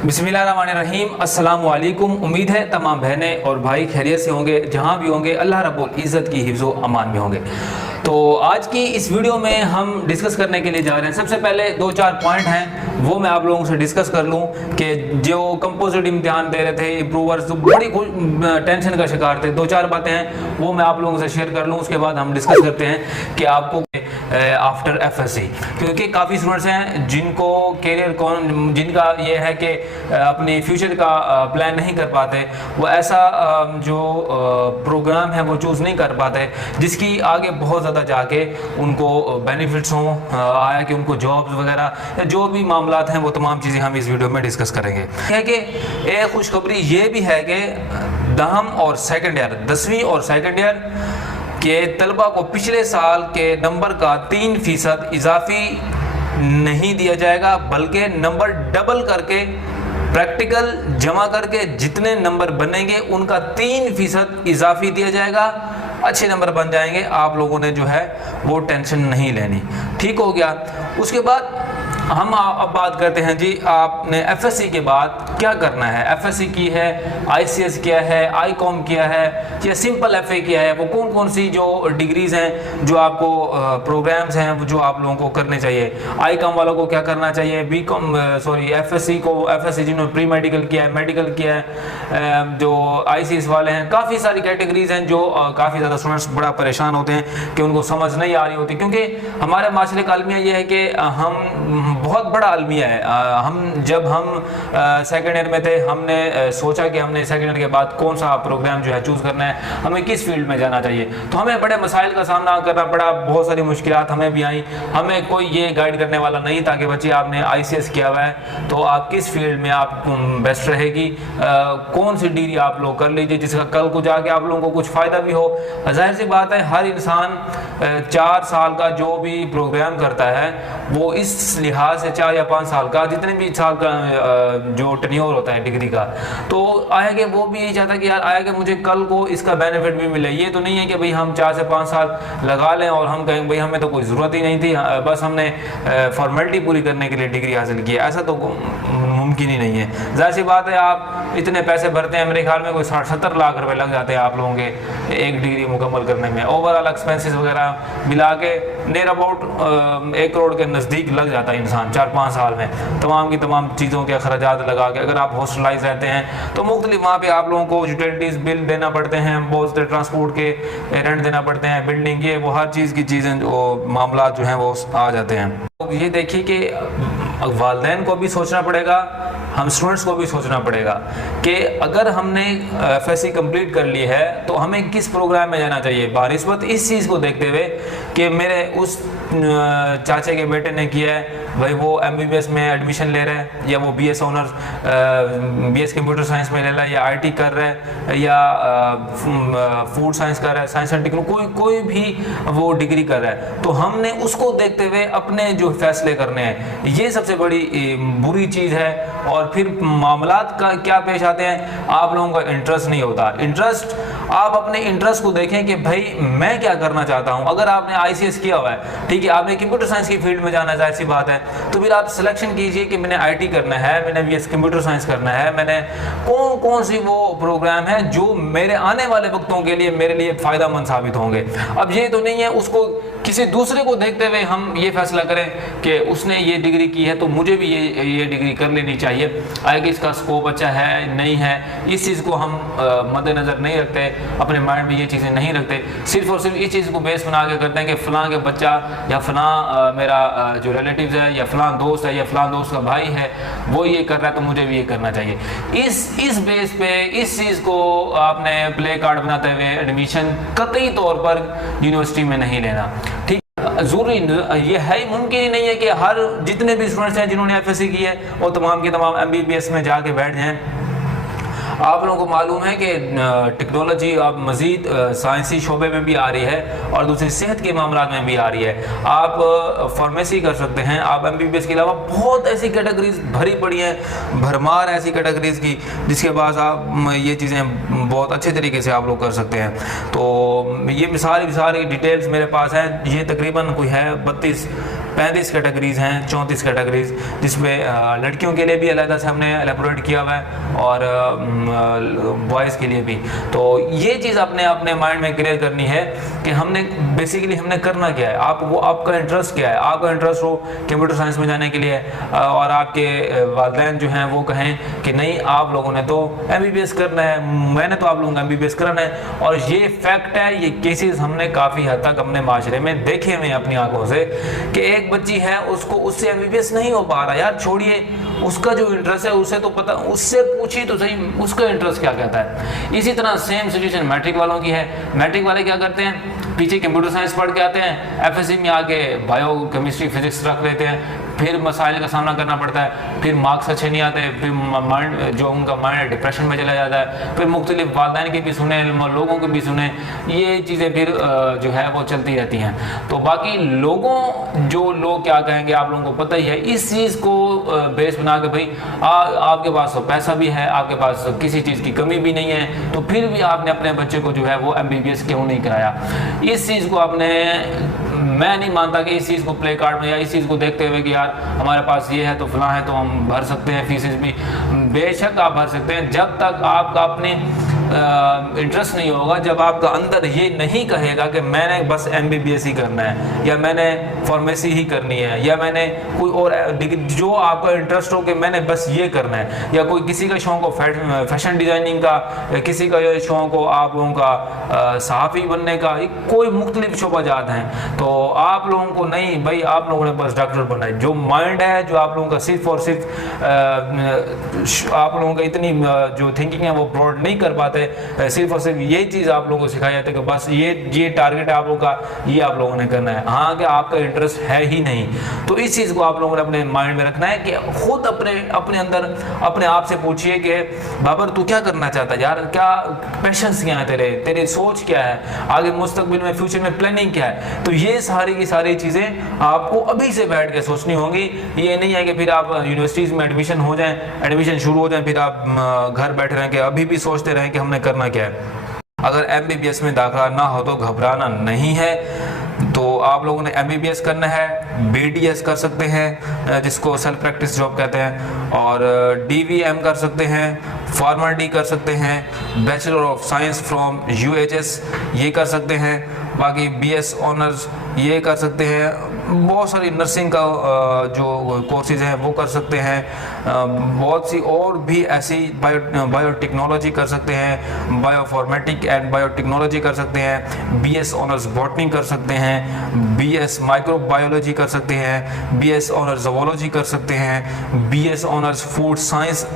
बिस्मिल्लाहिर्रहमानिर्रहीम। अस्सलाम वालेकुम। उम्मीद है तमाम बहनें और भाई खैरियत से होंगे, जहाँ भी होंगे अल्लाह रब्बुल इज़्ज़त की हिफ्ज़ो अमान में होंगे। तो आज की इस वीडियो में हम डिस्कस करने के लिए जा रहे हैं। सबसे पहले दो चार पॉइंट हैं वो मैं आप लोगों से डिस्कस कर लूँ कि जो कंपोजिट इम्तिहान दे रहे थे इम्प्रूवर्स, जो बड़ी टेंशन का शिकार थे, दो चार बातें हैं वो मैं आप लोगों से शेयर कर लूँ। उसके बाद हम डिस्कस करते हैं कि आपको आफ्टर एफएससी, क्योंकि काफ़ी स्टूडेंट्स हैं जिनको कैरियर जिनका ये है कि अपनी फ्यूचर का प्लान नहीं कर पाते, वो ऐसा जो प्रोग्राम है वो चूज़ नहीं कर पाते जिसकी आगे बहुत ज़्यादा जाके उनको बेनिफिट्स हों, आया कि उनको जॉब्स वगैरह या जो भी मामलात हैं वो तमाम चीज़ें हम इस वीडियो में डिस्कस करेंगे। है कि एक खुशखबरी ये भी है कि दहम और सेकंड ईयर, 10वीं और सेकंड ईयर के तलबा को पिछले साल के नंबर का 3% इजाफी नहीं दिया जाएगा, बल्कि नंबर डबल करके प्रैक्टिकल जमा करके जितने नंबर बनेंगे उनका 3% इजाफी दिया जाएगा। अच्छे नंबर बन जाएंगे, आप लोगों ने जो है वो टेंशन नहीं लेनी। ठीक हो गया। उसके बाद हम अब बात करते हैं जी, आपने एफएससी के बाद क्या करना है। एफएससी की है, आईसीएस किया है, आईकॉम किया है या सिंपल एफए किया है, वो कौन कौन सी जो डिग्रीज़ हैं, जो आपको प्रोग्राम्स हैं वो जो आप लोगों को करने चाहिए। आईकॉम वालों को क्या करना चाहिए, बीकॉम एफएससी को, एफएससी जिन्होंने प्री मेडिकल किया है, मेडिकल किया है, जो आईसीएस वाले हैं, काफ़ी सारी कैटेगरीज हैं जो काफ़ी ज़्यादा स्टूडेंट्स बड़ा परेशान होते हैं कि उनको समझ नहीं आ रही होती, क्योंकि हमारे माशरे का अलमिया ये है कि हम बहुत बड़ा अलमिया है। जब हम सेकेंड ईयर में थे, हमने सोचा कि हमने सेकेंड ईयर के बाद कौन सा प्रोग्राम जो है चूज़ करना है, हमें किस फील्ड में जाना चाहिए। तो हमें बड़े मसाइल का सामना करना पड़ा, बहुत सारी मुश्किलात हमें भी आई। हमें कोई ये गाइड करने वाला नहीं था कि बच्चे आपने आईसीएस किया हुआ है तो आप किस फील्ड में आप बेस्ट रहेगी, कौन सी डिग्री आप लोग कर लीजिए जिसका कल को जाके आप लोगों को कुछ फ़ायदा भी हो। जाहिर सी बात है, हर इंसान 4 साल का जो भी प्रोग्राम करता है वो इस लिहाज से 4 या 5 साल का, जितने भी साल का जो टेन्योर होता है डिग्री का, तो आया कि वो भी यही चाहता है कि यार आया कि मुझे कल को इसका बेनिफिट भी मिले। ये तो नहीं है कि भाई हम 4 से 5 साल लगा लें और हम कहें भाई हमें तो कोई ज़रूरत ही नहीं थी, बस हमने फॉर्मेलिटी पूरी करने के लिए डिग्री हासिल की है। ऐसा तो मुमकिन ही नहीं है। जाहिर सी बात है, आप इतने पैसे भरते हैं, मेरे ख्याल में कोई 60-70 लाख रुपए लग जाते हैं आप लोगों के एक डिग्री मुकम्मल करने में। ओवरऑल एक्सपेंसेस वगैरह मिला के नियर अबाउट 1 करोड़ के नज़दीक लग जाता है इंसान 4-5 साल में, तमाम की तमाम चीज़ों के अखराजात लगा के। अगर आप हॉस्टलाइज रहते हैं तो मुख्तलिफ वहाँ पे आप लोगों को यूटिलिटीज़ बिल देना पड़ते हैं, बहुत से ट्रांसपोर्ट के रेंट देना पड़ते हैं, बिल्डिंग के, वो हर चीज़ की चीज़ें जो मामला जो हैं वो आ जाते हैं। तो ये देखिए कि वालिदैन को भी सोचना पड़ेगा, हम स्टूडेंट्स को भी सोचना पड़ेगा कि अगर हमने एफएससी कंप्लीट कर ली है तो हमें किस प्रोग्राम में जाना चाहिए। बानिस्बत इस चीज़ को देखते हुए कि मेरे उस चाचे के बेटे ने किया है, भाई वो एमबीबीएस में एडमिशन ले रहा है, या वो BS honours BS computer science में ले रहा है, या आईटी कर रहा है, या फूड साइंस कर रहा है, साइंस एंड टेक्नोलॉजी, कोई भी वो डिग्री कर रहा है, तो हमने उसको देखते हुए अपने जो फैसले करने हैं। ये सबसे बड़ी बुरी चीज़ है। और फिर मामलात का क्या पेश आते हैं, आप लोगों का इंटरेस्ट नहीं होता। इंटरेस्ट, आप अपने इंटरेस्ट को देखें कि भाई मैं क्या करना चाहता हूं। अगर आपने आईसीएस किया हुआ है, ठीक है, आपने कंप्यूटर साइंस की फील्ड में जाना है, जाहिर सी बात है, तो फिर आप सिलेक्शन कीजिए कि मैंने आईटी करना है, मैंने बीएस कंप्यूटर साइंस करना है, मैंने कौन सी वो प्रोग्राम है जो मेरे आने वाले वक्तों के लिए मेरे लिए फ़ायदेमंद साबित होंगे। अब ये तो नहीं है उसको किसी दूसरे को देखते हुए हम ये फैसला करें कि उसने ये डिग्री की है तो मुझे भी ये डिग्री कर लेनी चाहिए, आगे इसका स्कोप अच्छा है नहीं है, इस चीज़ को हम मद्देनज़र नहीं रखते, अपने माइंड में ये चीज़ें नहीं रखते। सिर्फ और सिर्फ इस चीज़ को बेस बना के करते हैं कि फ़लाँ के बच्चा या फ़लाँ मेरा जो रिलेटिव्स है या फ़लाँ दोस्त है या फ़लाँ दोस्त का भाई है वो ये कर रहा है तो मुझे भी ये करना चाहिए। इस बेस पे इस चीज़ को आपने प्ले कार्ड बनाते हुए एडमिशन कतई तौर पर यूनिवर्सिटी में नहीं लेना। ठीक, ज़रूरी ये है ही, मुमकिन ही नहीं है कि हर जितने भी स्टूडेंट्स हैं जिन्होंने एफएससी की है वो तमाम के तमाम एमबीबीएस में जाके बैठ जाएं। आप लोगों को मालूम है कि टेक्नोलॉजी अब मज़ीद साइंसी शोबे में भी आ रही है और दूसरी सेहत के मामला में भी आ रही है। आप फार्मेसी कर सकते हैं, आप MBBS के अलावा बहुत ऐसी कैटेगरीज भरी पड़ी हैं, भरमार ऐसी कैटेगरीज की, जिसके बाद आप ये चीज़ें बहुत अच्छे तरीके से आप लोग कर सकते हैं। तो ये सारी डिटेल्स मेरे पास हैं। ये तकरीबन कोई है 35 कैटेगरीज हैं, 34 कैटेगरीज, जिसमें लड़कियों के लिए भी अलग से हमने एलेबोरेट किया हुआ है और बॉयज़ के लिए भी। तो ये चीज़ अपने माइंड में क्लियर करनी है कि हमने बेसिकली करना क्या है। आपका इंटरेस्ट क्या है। आपका इंटरेस्ट हो कंप्यूटर साइंस में जाने के लिए और आपके वालिदैन जो हैं वो कहें कि नहीं आप लोगों ने तो MBBS करना है, मैंने तो आप लोगों को MBBS करना है। और ये फैक्ट है, ये केसेस हमने काफ़ी हद तक अपने माशरे में देखे हुए अपनी आंखों से कि एक बच्ची है उससे MBBS नहीं हो पा रहा। यार छोड़िए, उसका जो इंटरेस्ट है उसे तो पता, उससे पूछिए तो सही उसका इंटरेस्ट क्या कहता है। इसी तरह सेम सिचुएशन मैट्रिक वालों की है। मैट्रिक वाले क्या करते हैं, पीछे कंप्यूटर साइंस पढ़ के आते हैं, FSC में आके बायो केमिस्ट्री फिजिक्स रख लेते हैं, फिर मसाइल का सामना करना पड़ता है, फिर मार्क्स अच्छे नहीं आते, फिर माइंड जो उनका माइंड डिप्रेशन में चला जाता है, फिर मुख्तलिफ वालिदैन की भी सुने, लोगों की भी सुने, ये चीज़ें फिर जो है वो चलती रहती हैं। तो बाकी लोग क्या कहेंगे आप लोगों को पता ही है। इस चीज़ को बेस बना के भाई आपके पास तो पैसा भी है, आपके पास किसी चीज़ की कमी भी नहीं है, तो फिर भी आपने अपने बच्चे को जो है वो MBBS क्यों नहीं कराया। इस चीज़ को मैं नहीं मानता कि इस चीज़ को प्ले कार्ड में या इस चीज़ को देखते हुए कि यार हमारे पास ये है तो फलां है तो हम भर सकते हैं फीसेस भी। बेशक आप भर सकते हैं, जब तक आपका अपने इंटरेस्ट नहीं होगा, जब आपका अंदर ये नहीं कहेगा कि मैंने बस MBBS ही करना है या मैंने फार्मेसी ही करनी है या मैंने कोई और जो आपका इंटरेस्ट हो कि मैंने बस ये करना है, या कोई किसी का शौक हो फैशन डिज़ाइनिंग का, या किसी का शौक हो आप लोगों का सहाफ़ी बनने का, कोई मुख्तलिफ शोबाजात हैं, तो आप लोगों को नहीं भाई आप लोगों ने बस डॉक्टर बनना है। जो माइंड है, जो आप लोगों का सिर्फ और सिर्फ आप लोगों का इतनी जो थिंकिंग है वो ब्रॉड नहीं कर पाते, सिर्फ और सिर्फ ये चीज़ आप लोगों को सिखाई जाती है कि बस ये टारगेट है आप लोगों का, ये आप लोगों ने करना है। हाँ कि आपका इंटरेस्ट है ही नहीं, तो इस चीज़ को आप लोगों ने अपने माइंड में रखना है कि खुद अपने अंदर अपने आप से पूछिए कि बाबर तू क्या करना चाहता है यार, क्या पैशंस क्या है तेरी सोच क्या है, आगे मुस्तकबिल में फ्यूचर में प्लानिंग क्या है। तो ये सारी की सारी चीज़ें आपको अभी से बैठ के सोचनी होंगी। ये नहीं है कि फिर आप यूनिवर्सिटीज़ में एडमिशन शुरू हो जाए फिर आप घर बैठे रहें कि अभी भी सोचते रहें कि हमने करना क्या है। अगर MBBS में दाखिला ना हो तो घबराना नहीं है। तो आप लोगों ने MBBS करना है, BDS कर सकते हैं जिसको सेल्फ प्रैक्टिस जॉब कहते हैं, और DVM कर सकते हैं, फार्मर डी कर सकते हैं, bachelor of science from UHS ये कर सकते हैं, बाकी BS ऑनर्स ये कर सकते हैं, बहुत सारी नर्सिंग का जो कोर्सेज हैं वो कर सकते हैं, बहुत सी और भी ऐसी बायोटेक्नोलॉजी कर सकते हैं, बायोफॉर्मेटिक एंड बायोटेक्नोलॉजी कर सकते हैं, BS ऑनर्स बॉटनी कर सकते हैं, BS माइक्रोबायोलॉजी कर सकते हैं, BS ऑनर्स ज़ूलॉजी कर सकते हैं, BS ऑनर्स फूड साइंस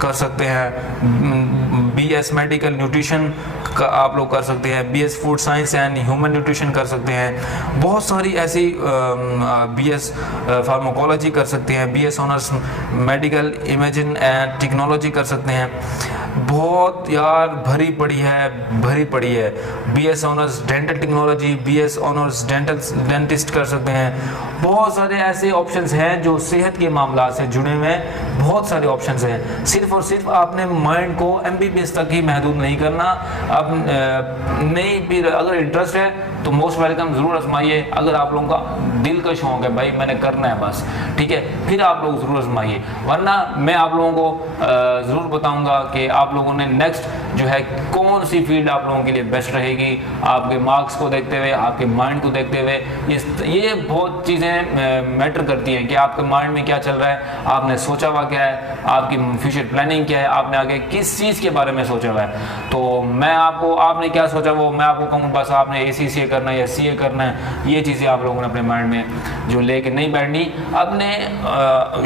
कर सकते हैं, BS मेडिकल न्यूट्रिशन का आप लोग कर सकते हैं, BS food science and human nutrition कर सकते हैं, बहुत सारी ऐसी BS फार्माकोलॉजी कर सकते हैं, BS honours medical imaging and technology कर सकते हैं। बहुत यार भरी पड़ी है। BS honours dental technology, BS honours dentist कर सकते हैं। बहुत सारे ऐसे ऑप्शंस हैं जो सेहत के मामला से जुड़े हुए हैं, बहुत सारे ऑप्शंस हैं। सिर्फ और सिर्फ आपने माइंड को MBBS तक ही महदूद नहीं करना। अब नहीं भी अगर इंटरेस्ट है तो मोस्ट वेलकम, ज़रूर आजमाइए। अगर आप लोगों का दिल का शौक़ है भाई मैंने करना है बस, ठीक है, फिर आप लोग ज़रूर आजमाइए। वरना मैं आप लोगों को ज़रूर बताऊंगा कि आप लोगों ने नेक्स्ट जो है कौन सी फील्ड आप लोगों के लिए बेस्ट रहेगी, आपके मार्क्स को देखते हुए, आपके माइंड को देखते हुए। ये बहुत चीज़ें मैटर करती हैं कि आपके माइंड में क्या चल रहा है, आपने सोचा हुआ क्या है, आपकी फ्यूचर प्लानिंग क्या है, आपने आगे किस चीज़ के बारे में सोचा हुआ है। तो मैं आपने क्या सोचा वो मैं आपको कहूँ, बस आपने ACCA करना है या CA करना है, ये चीज़ें आप लोगों ने अपने माइंड में जो लेके नहीं बैठनी। अपने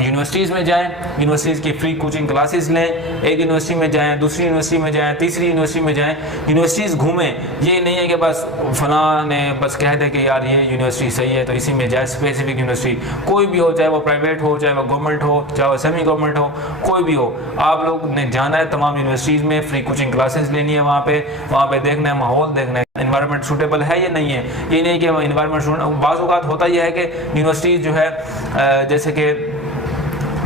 यूनिवर्सिटीज़ में जाएं, यूनिवर्सिटीज़ की फ्री कोचिंग क्लासेस लें, एक यूनिवर्सिटी में जाएं, दूसरी यूनिवर्सिटी में जाएं, तीसरी यूनिवर्सिटी में जाएं, यूनिवर्सिटीज़ घूमें। ये नहीं है कि बस फलां ने बस कह दे कि यार ये यूनिवर्सिटी सही है तो इसी में जाए। स्पेसिफिक यूनिवर्सिटी कोई भी हो, चाहे वो प्राइवेट हो, चाहे वो गवर्नमेंट हो, चाहे वो सेमी गवर्नमेंट हो, कोई भी हो, आप लोग ने जाना है तमाम यूनिवर्सिटीज़ में, फ्री कोचिंग क्लासेस लेनी है वहाँ पे देखना है, माहौल देखना है, इन्वायरमेंट सूटेबल है या नहीं है। ये नहीं कि इन्वायरमेंट बाज़ औक़ात होता यह है कि यूनिवर्सिटी जो है जैसे कि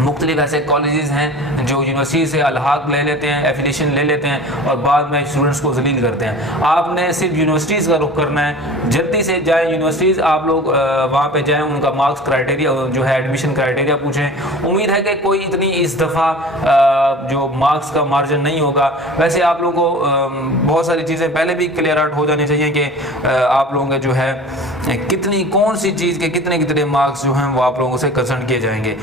मुख्तलिफ ऐसे कॉलेजेस हैं जो यूनिवर्सिटी से अलहाक ले लेते हैं, एफिलिएशन ले लेते हैं और बाद में स्टूडेंट्स को जलील करते हैं। आपने सिर्फ यूनिवर्सिटीज़ का रुख करना है, जल्दी से जाएं यूनिवर्सिटीज़, आप लोग वहाँ पे जाएं, उनका मार्क्स क्राइटेरिया जो है एडमिशन क्राइटेरिया पूछें। उम्मीद है कि कोई इतनी इस दफ़ा जो मार्क्स का मार्जिन नहीं होगा। वैसे आप लोगों को बहुत सारी चीज़ें पहले भी क्लियर आउट हो जानी चाहिए कि आप लोगों के जो है कितनी कौन सी चीज़ के कितने कितने मार्क्स जो हैं वो आप लोगों से कंसर्न किए जाएंगे।